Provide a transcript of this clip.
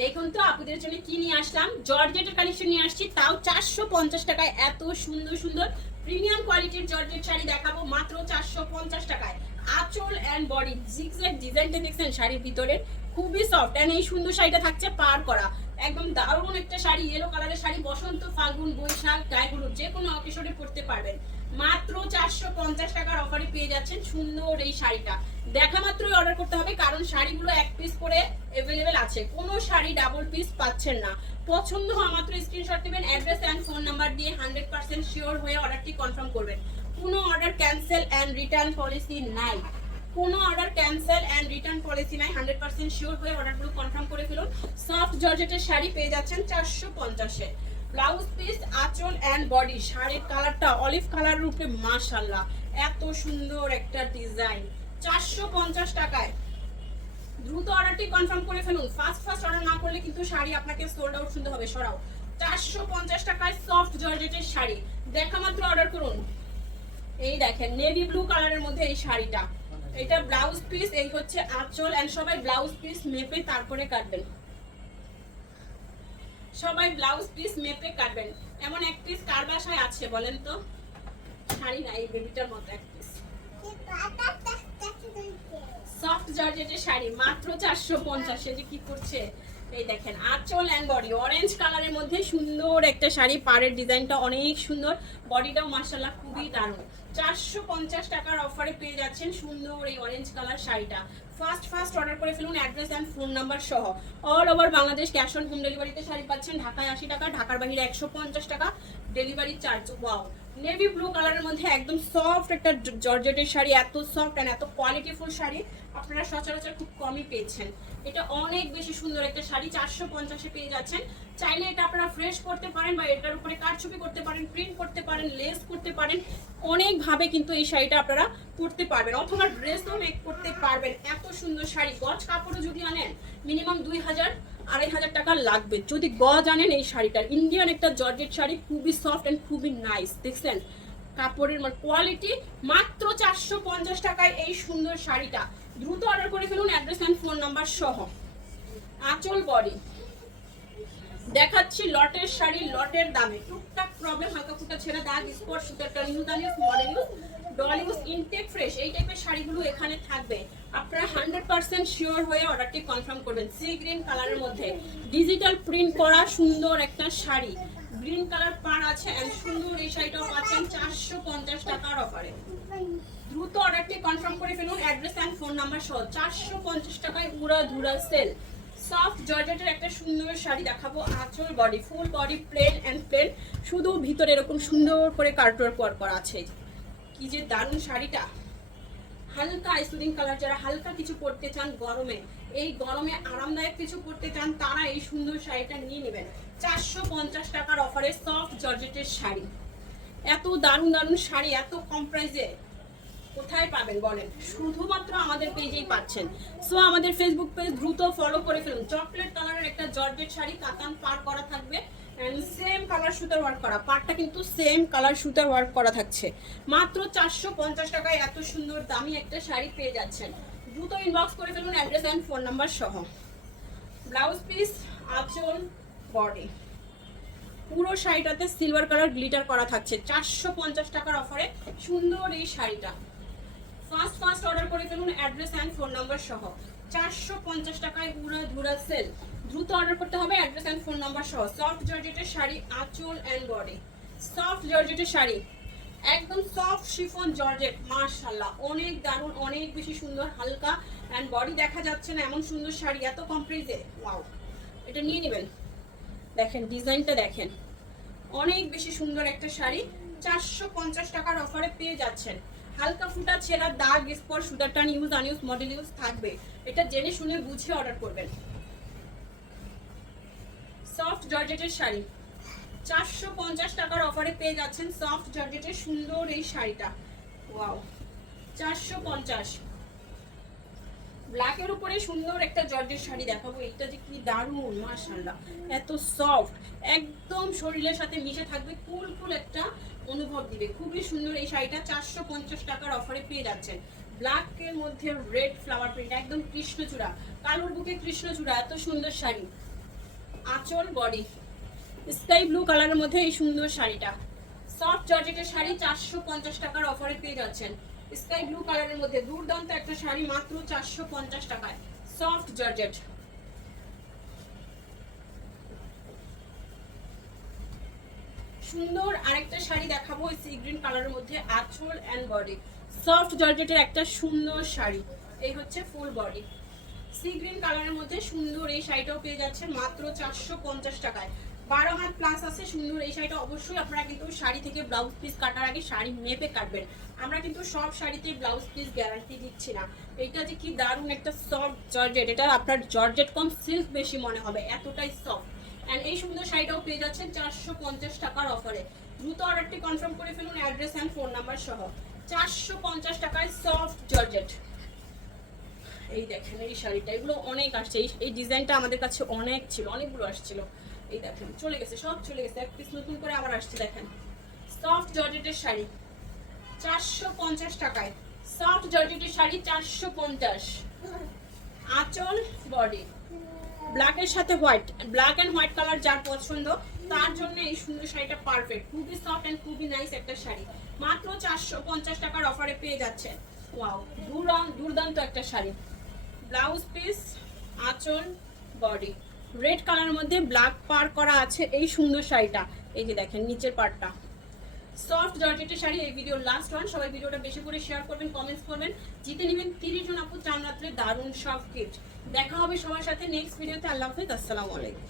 দেখুন তো আপুদের জন্য কি নিয়ে আসলাম, জর্জেটের কালেকশন নিয়ে আসছি, তাও 450 টাকায়। এত সুন্দর সুন্দর প্রিমিয়াম কোয়ালিটির জর্জেট শাড়ি দেখাবো মাত্র 450 টাকায়। আঁচল এন্ড বডি জিগজ্যাগ ডিজাইনটা দেখছেন শাড়ির ভিতরে, খুবই সফট। এন্ড এই সুন্দর শাড়িটা থাকছে পার করা, একদম দারুণ একটা শাড়ি। ইয়েলো কালারের শাড়ি, বসন্ত ফাল্গুন বৈশাখ গায়েগুলো যে কোনো অকেশনে পরতে পারবেন। মাত্র 450 টাকার অফারে পেয়ে যাচ্ছেন সুন্দর এই শাড়িটা। দেখা মাত্রই অর্ডার করতে হবে, কারণ শাড়িগুলো এক পিস করে अवेलेबल আছে, কোনো শাড়ি ডাবল পিস পাচ্ছেন না। পছন্দ হওয়া মাত্র স্ক্রিনশট নেবেন, অ্যাড্রেস এন্ড ফোন নাম্বার দিয়ে 100% শিওর হয়ে অর্ডারটি কনফার্ম করবেন। কোনো order cancel and return policy নাই, কোনো order cancel and return policy নাই। 100% শিওর হয়ে অর্ডারগুলো কনফার্ম করে ফেলুন। সফট জর্জেটের শাড়ি পেয়ে যাচ্ছেন 450-এ। ব্লাউজ পিস, আঁচল এন্ড বডি, শাড়ির কালারটা অলিভ কালারের উপরে, মাশাআল্লাহ এত সুন্দর একটা ডিজাইন। 450 টাকায় দ্রুত অর্ডারটি কনফার্ম করে ফেলুন। ফার্স্ট অর্ডার না করলে কিন্তু শাড়ি আপনাকে সোল্ড আউট শুনতে হবে। সরাও। 450 টাকায় সফট জর্জেটের শাড়ি, দেখা মাত্র অর্ডার করুন। এই দেখেন নেভি ব্লু কালারের মধ্যে এই শাড়িটা, এটা ব্লাউজ পিস, এই হচ্ছে আঁচল। এন্ড সবাই ব্লাউজ পিস মেপে তারপরে কাটবেন, সবাই ব্লাউজ পিস মেপে কাটবেন। এমন এক পিস কার বাসায় আছে বলেন তো? শাড়ি না, এই বেবিটার মতো এক পিস সফট জর্জেটের শাড়ি মাত্র 450। যে কি করছে, এই দেখেন আঁচল এন্ড বডি অরেঞ্জ কালারের মধ্যে সুন্দর একটা শাড়ি। পাড়ের ডিজাইনটা অনেক সুন্দর, বডিটাও মাশাআল্লাহ খুবই দারুণ। 450 টাকার অফারে পেয়ে যাচ্ছেন সুন্দর এই অরেঞ্জ কালার শাড়িটা। ফার্স্ট অর্ডার করে ফেলুন, অ্যাড্রেস এন্ড ফোন নাম্বার সহ। All over Bangladesh cash on home ডেলিভারিতে শাড়ি পাচ্ছেন। ঢাকায় 80 টাকা, ঢাকার বাইরে 150 টাকা delivery charge. Wow, navy blue কালারের মধ্যে একদম সফট একটা জর্জেটের শাড়ি, এত সফট এন্ড এত কোয়ালিটিফুল শাড়ি আপনারা সচরাচর খুব কমই পেয়েছেন। এটা অনেক বেশি সুন্দর একটা শাড়ি, 450-এ পেয়ে যাচ্ছেন। চাইলে এটা আপনারা ফ্রেশ করতে পারেন বা এটার উপরে কারচুপি করতে পারেন, প্রিন্ট করতে পারেন, লেস করতে পারেন, অনেকভাবে কিন্তু এই শাড়িটা আপনারা পরতে পারবেন, অথবা ড্রেসও মেক করতে পারবেন। এত সুন্দর শাড়ি, গজ কাপড়ও যদি আনেন মিনিমাম 2000-2500 টাকা লাগবে যদি গজ আনেন এই শাড়িটার। ইন্ডিয়ান একটা জর্জেট শাড়ি, খুবই সফট এন্ড খুবই নাইস। দেখছেন কাপড়ের কোয়ালিটি, মাত্র 450 টাকায় এই সুন্দর শাড়িটা। দ্রুত অর্ডার করে ফেলুন, অ্যাড্রেস এন্ড ফোন নাম্বার সহ। আঁচল বডি দেখাচ্ছি লটের শাড়ি, লটের দামে। টুকটাক প্রবলেম, হালকা ফুটা ছেঁড়া দাগ, স্পট, সুতার টান, use unused, model use, doll use, intact fresh, এই টাইপের শাড়িগুলো এখানে থাকবে। আপনারা 100% শিওর হয়ে অর্ডারটি কনফার্ম করবেন। সি গ্রিন কালারের মধ্যে ডিজিটাল প্রিন্ট করা সুন্দর একটা শাড়ি, গ্রিন কালার পার আছে এন্ড সুন্দর এই শাড়িটাও পাচ্ছেন 450 টাকার অফারে। দ্রুত অর্ডারটি কনফার্ম করে ফেলুন, অ্যাড্রেস এন্ড ফোন নাম্বার সহ। 450 টাকায় উড়া সেল। সফট জর্জেটের একটা সুন্দর শাড়ি দেখাবো। আঁচল body, full body plain and plain, শুধু ভিতরে এরকম সুন্দর করে কার্টওয়ার্ক করা আছে। কি যে দারুণ শাড়িটা, হালকা আইসুদিন কালার। যারা হালকা কিছু পরতে চান গরমে, এই গরমে আরামদায়ক কিছু পরতে চান, তারা এই সুন্দর শাড়িটা নিয়ে নেবেন। 450 টাকার অফারে সফট জর্জেটের শাড়ি। এত দারুণ শাড়ি এত কম প্রাইসে কোথায় পাবেন বলেন? শুধুমাত্র আমাদের পেজেই পাচ্ছেন। সো আমাদের ফেসবুক পেজ দ্রুত ফলো করে ফেলুন। চকলেট কালারের একটা জর্জেট শাড়ি, কাতান পার করা থাকবে এন্ড সেম কালার সুতার ওয়ার্ক করা, পারটা কিন্তু সেম কালার সুতার ওয়ার্ক করা থাকছে। মাত্র 450 টাকায় এত সুন্দর দামি একটা শাড়ি পেয়ে যাচ্ছেন। দ্রুত ইনবক্স করে ফেলুন, অ্যাড্রেস এন্ড ফোন নাম্বার সহ। ব্লাউজ পিস, আঁচল, বডি, পুরো শাড়িটাতে সিলভার কালার গ্লিটার করা থাকছে। 450 টাকার অফারে সুন্দর এই শাড়িটা। ফার্স্ট অর্ডার করে ফেলুন, অ্যাড্রেস এন্ড ফোন নাম্বার সহ। 450 টাকায় উড়া সেল। দ্রুত অর্ডার করতে হবে, অ্যাড্রেস এন্ড ফোন নাম্বার সহ। সফট জর্জেটের শাড়ি, আঁচল এন্ড বডি, সফট জর্জেটের শাড়ি, একদম সফট শিফন জর্জেট, মাশাআল্লাহ অনেক দারুণ, অনেক বেশি সুন্দর। হালকা এন্ড বডি দেখা যাচ্ছে না, এমন সুন্দর শাড়ি এত কম প্রাইসে। ওয়াও, এটা নিয়ে নেবেন। দেখেন ডিজাইনটা দেখেন, অনেক বেশি সুন্দর একটা শাড়ি। 450 টাকার অফারে পেয়ে যাচ্ছেন। হালকা ফুটা ছেঁড়া দাগ, স্পট, সুতার টান, use unused, model use থাকবে। এটা জেনে শুনে বুঝে অর্ডার করবেন। সফট জর্জেটের শাড়ি 450 টাকার অফারে পেয়ে যাচ্ছেন। সফট জর্জেটের সুন্দর এই শাড়িটা। ওয়াও, 450। ব্ল্যাকের উপরে সুন্দর একটা জর্জেট শাড়ি দেখাবো। এটা যে কি দারুণ, মাশাআল্লাহ এত সফট, একদম শরীরের সাথে মিশে থাকবে, কুল একটা অনুভব দিবে। খুবই সুন্দর এই শাড়িটা 450 টাকার অফারে পেয়ে যাচ্ছেন। ব্ল্যাকের মধ্যে রেড ফ্লাওয়ার প্রিন্ট, একদম কৃষ্ণচূড়া, কালোর বুকে কৃষ্ণচূড়া, এত সুন্দর শাড়ি। আঁচল বডি স্কাই ব্লু কালারের মধ্যে এই সুন্দর শাড়িটা, সফট জর্জেটের শাড়ি 450 টাকার অফারে পেয়ে যাচ্ছেন। স্কাই ব্লু কালারের মধ্যে দুর্দান্ত একটা শাড়ি মাত্র 450 টাকায়, সফট জর্জেট। সুন্দর আরেকটা শাড়ি দেখাবো সি গ্রিন কালারের মধ্যে, আঁচল এন্ড বডি, সফট জর্জেটের একটা সুন্দর শাড়ি। এই হচ্ছে ফুল বডি, সি গ্রিন কালারের মধ্যে সুন্দর এই শাড়িটাও পেয়ে যাচ্ছে মাত্র 450 টাকায়। 12 হাত প্লাস আছে সুন্দর এই শাড়িটা। অবশ্যই আপনারা কিন্তু শাড়ি থেকে ব্লাউজ পিস কাটার আগে শাড়ি মেপে কাটবেন। আমরা কিন্তু সব শাড়িতে ব্লাউজ পিস গ্যারান্টি দিচ্ছি না। এটা যে কি দারুণ একটা সফট জর্জেট, এটা আপনার জর্জেট কম সিল্ক বেশি মনে হবে, এতটাই সফট। এন্ড এই সুন্দর শাড়িটাও পেয়ে যাচ্ছেন 450 টাকার অফারে। দ্রুত অর্ডারটি কনফার্ম করে ফেলুন অ্যাড্রেস এন্ড ফোন নাম্বার সহ। 450 টাকায় সফট জর্জেট। এই দেখেন এই শাড়িটা, এগুলো অনেক আসছে, এই ডিজাইনটা আমাদের কাছে অনেক ছিল, অনেকগুলো আসছিল। এই দেখেন চলে গেছে, সব চলে গেছে, এক পিস নতুন করে আবার আসছে। দেখেন সফট জর্জেটের শাড়ি 450 টাকায়, সফট জর্জেটের শাড়ি 450। আঁচল বডি ব্ল্যাকের সাথে white, black and white colour যার পছন্দ তার জন্য এই সুন্দর শাড়িটা পারফেক্ট। খুবই সফট এন্ড খুবই নাইস একটা শাড়ি, মাত্র 450 টাকার অফারে পেয়ে যাচ্ছে। ওয়াও, দুর্দান্ত একটা শাড়ি। ব্লাউজ পিস, আঁচল, বডি, রেড কালারের মধ্যে ব্ল্যাক পার করা আছে এই সুন্দর শাড়িটা। এই যে দেখেন নিচের পার্টটা, সফট জর্জেটের শাড়ি। এই ভিডিওর লাস্ট ওয়ান, সবাই ভিডিওটা বেশি করে শেয়ার করবেন, কমেন্টস করবেন। জিতে নেবেন 30 জন আপু চান রাত্রে দারুণ সব গিফট। দেখা হবে সবার সাথে নেক্সট ভিডিওতে। আল্লাহ হাফেজ, আসসালামু আলাইকুম।